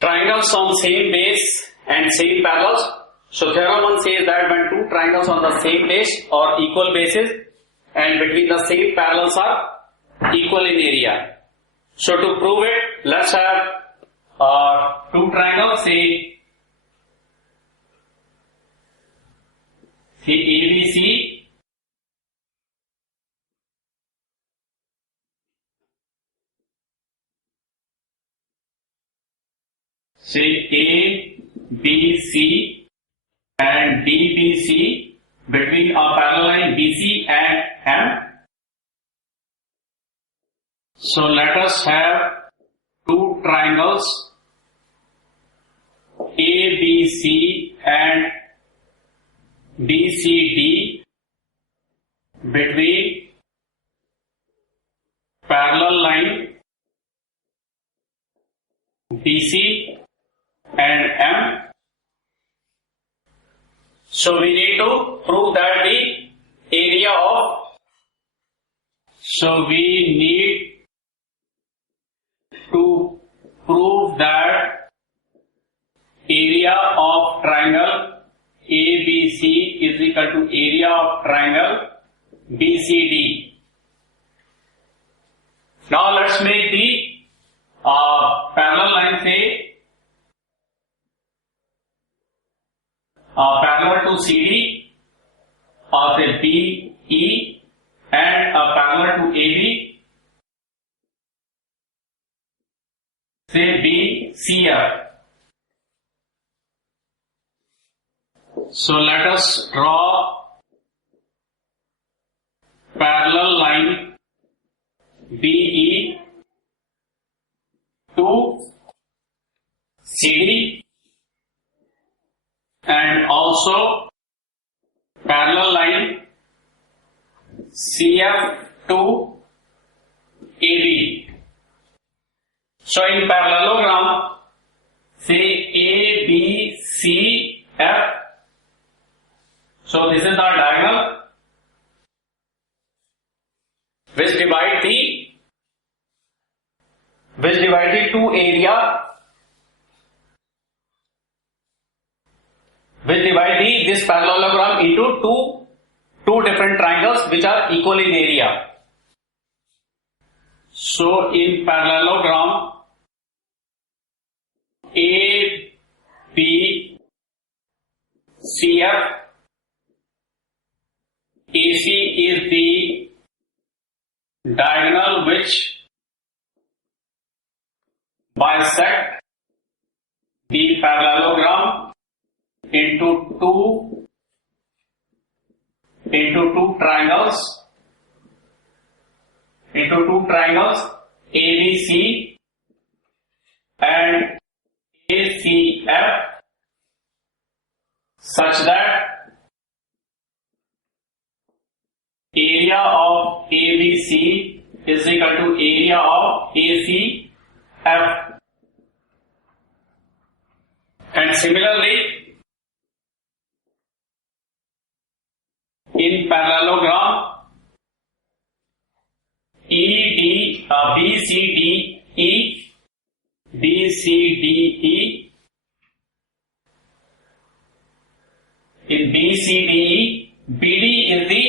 Triangles on same base and same parallels. So theorem 1 says that when two triangles on the same base or equal bases and between the same parallels are equal in area. So to prove it, let's have two triangles, say ABC, say ABC and DBC between a parallel line BC and M. So let us have two triangles ABC and BCD between parallel line BC and M. So we need to prove that the area of, so we need to prove that area of triangle ABC is equal to area of triangle BCD. Now let's make the parallel line, say parallel to CD, or say BE, and parallel to AB, say BCF. So let us draw parallel line BE to CD and also parallel line CF to AB. So in parallelogram, say ABCF. So this is the diagonal which divide the two area, which divide this parallelogram into two different triangles which are equal in area. So in parallelogram ABCF, AC is the diagonal which bisect the parallelogram into two triangles, ABC and ACF, such that area of ABC is equal to area of ACF. And similarly, in parallelogram BCDE, in BCDE, BD is the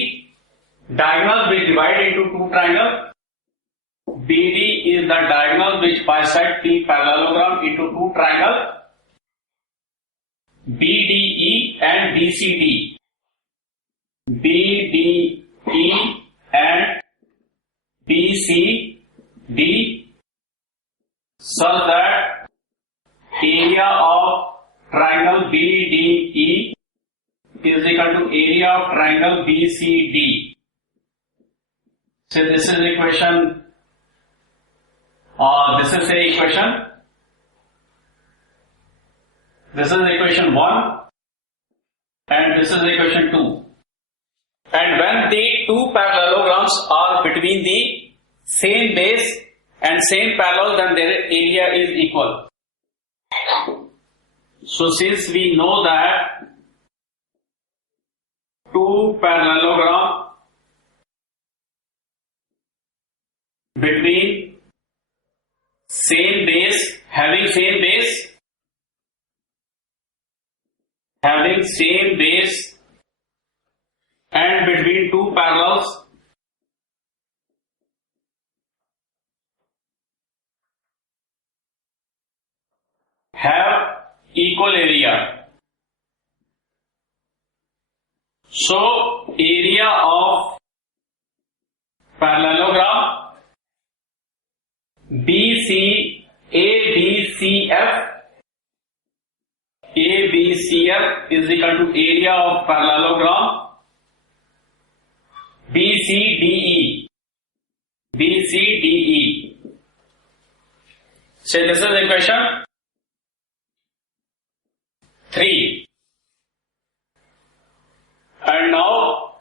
diagonal which divide into two triangles. BD is the diagonal which bisect the parallelogram into two triangles, BDE and BCD. BDE and BCD, such that area of triangle BDE is equal to area of triangle BCD. So this is equation, this is equation 1 and this is equation 2. And when the two parallelograms are between the same base and same parallel, then their area is equal. So since we know that two parallelogram between same base, having same base, having same base and between two parallels have equal area. So area of parallelogram ABCF is equal to area of parallelogram BCDE. So this is equation 3. And now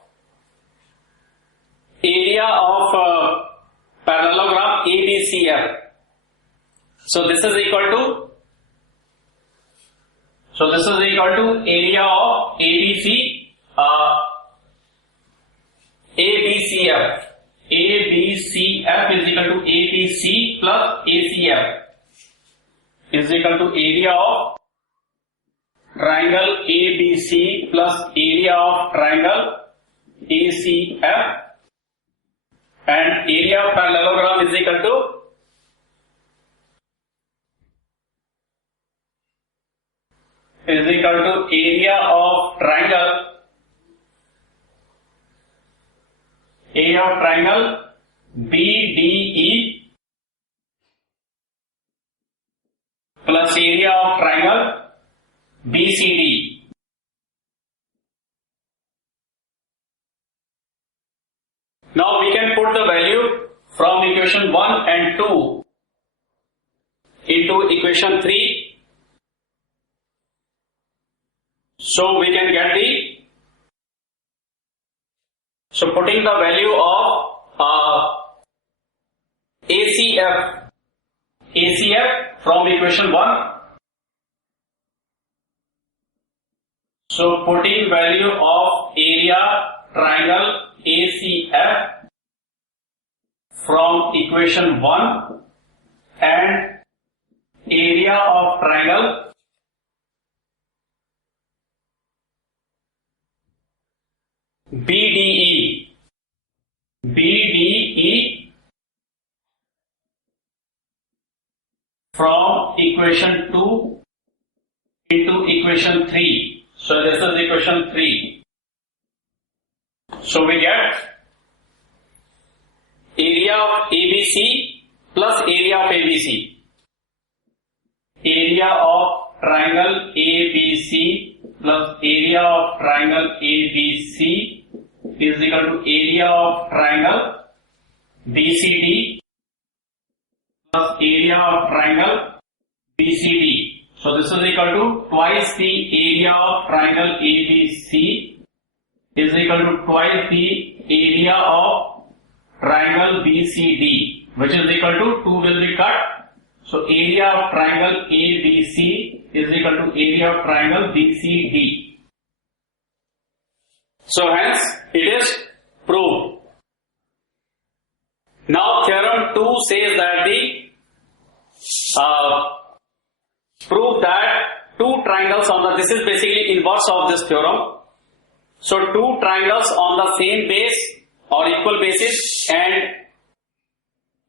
area of parallelogram ABCF. So this is equal to area of ABCF. ABCF is equal to ABC plus ACF is equal to area of triangle ABC plus area of triangle ACF, and area of parallelogram is equal to area of triangle BDE plus area of triangle BCD. Now we can put the value from equation 1 and 2 into equation 3. So we can get putting the value of ACF from equation 1. So putting value of area triangle ACF from equation 1 and area of triangle BDE from equation 2 into equation 3. So this is equation 3. So we get area of ABC plus area of ABC. Area of triangle ABC plus area of triangle ABC is equal to area of triangle BCD plus area of triangle BCD. So this is equal to twice the area of triangle ABC is equal to twice the area of triangle BCD, which is equal to 2 will be cut. So area of triangle ABC is equal to area of triangle BCD. So hence it is proved. Now theorem 2 says that prove that two triangles this is basically inverse of this theorem. So two triangles on the same base or equal basis and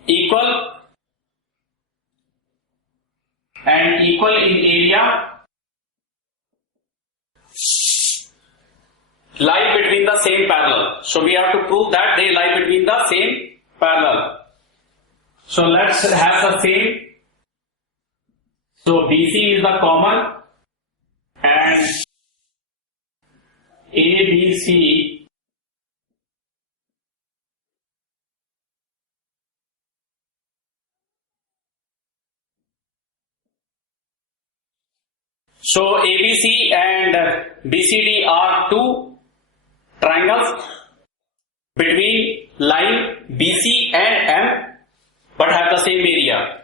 equal in area lie between the same parallel. So we have to prove that they lie between the same parallel. So let's have the same. So BC is the common and ABC so ABC and BCD are two triangles between line BC and M but have the same area.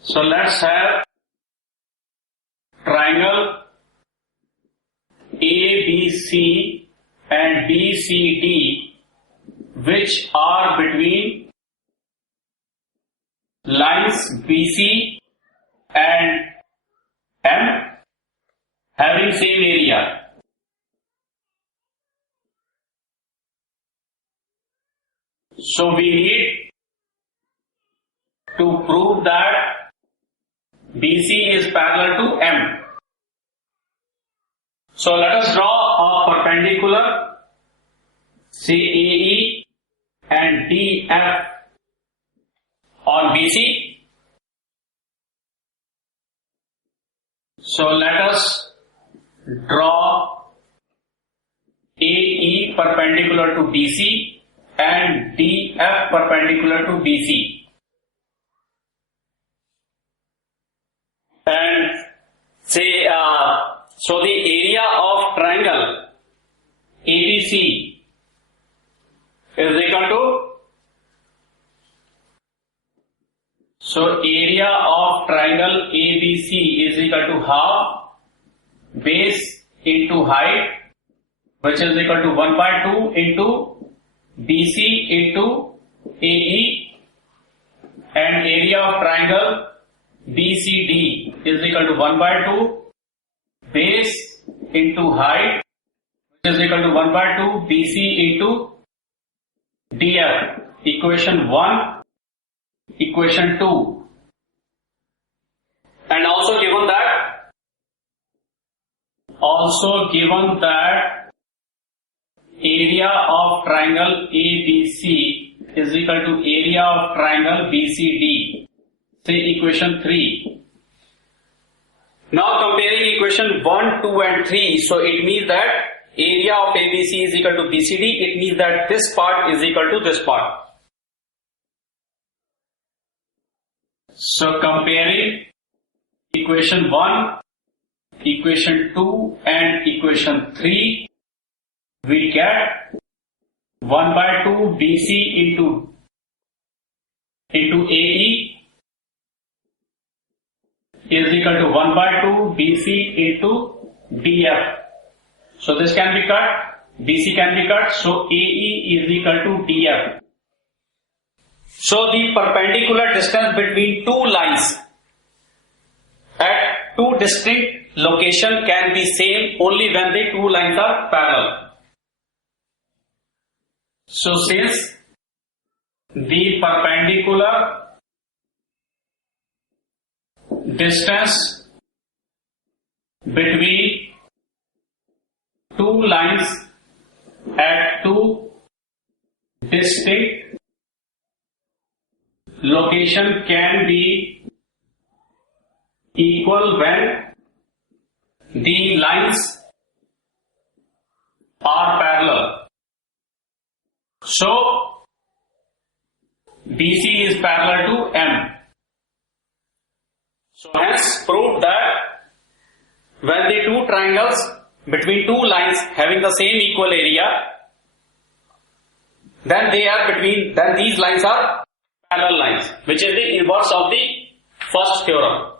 So let's have triangle ABC and BCD which are between lines BC and M having same area. So we need to prove that BC is parallel to M. So let us draw a perpendicular CAE and DF on BC. So let us draw AE perpendicular to BC and DF perpendicular to BC. And say, so the area of triangle ABC is equal to, so area of triangle ABC is equal to half base into height, which is equal to 1/2 into BC into AE, and area of triangle BCD is equal to 1/2 base into height, which is equal to 1/2 BC into DF. Equation 1, equation 2, and also given that area of triangle ABC is equal to area of triangle BCD. Say equation 3. Now comparing equation 1, 2 and 3, so it means that area of ABC is equal to BCD, it means that this part is equal to this part. So comparing equation 1, equation 2 and equation 3, we get 1/2 BC into AE is equal to 1/2 BC into DF. So this can be cut, BC can be cut, so AE is equal to DF. So the perpendicular distance between two lines at two distinct locations can be same only when the two lines are parallel. So since the perpendicular distance between two lines at two distinct locations can be equal when the lines are parallel. So BC is parallel to M. So hence proved that when the two triangles between two lines having the same equal area, then these lines are parallel lines, which is the inverse of the first theorem.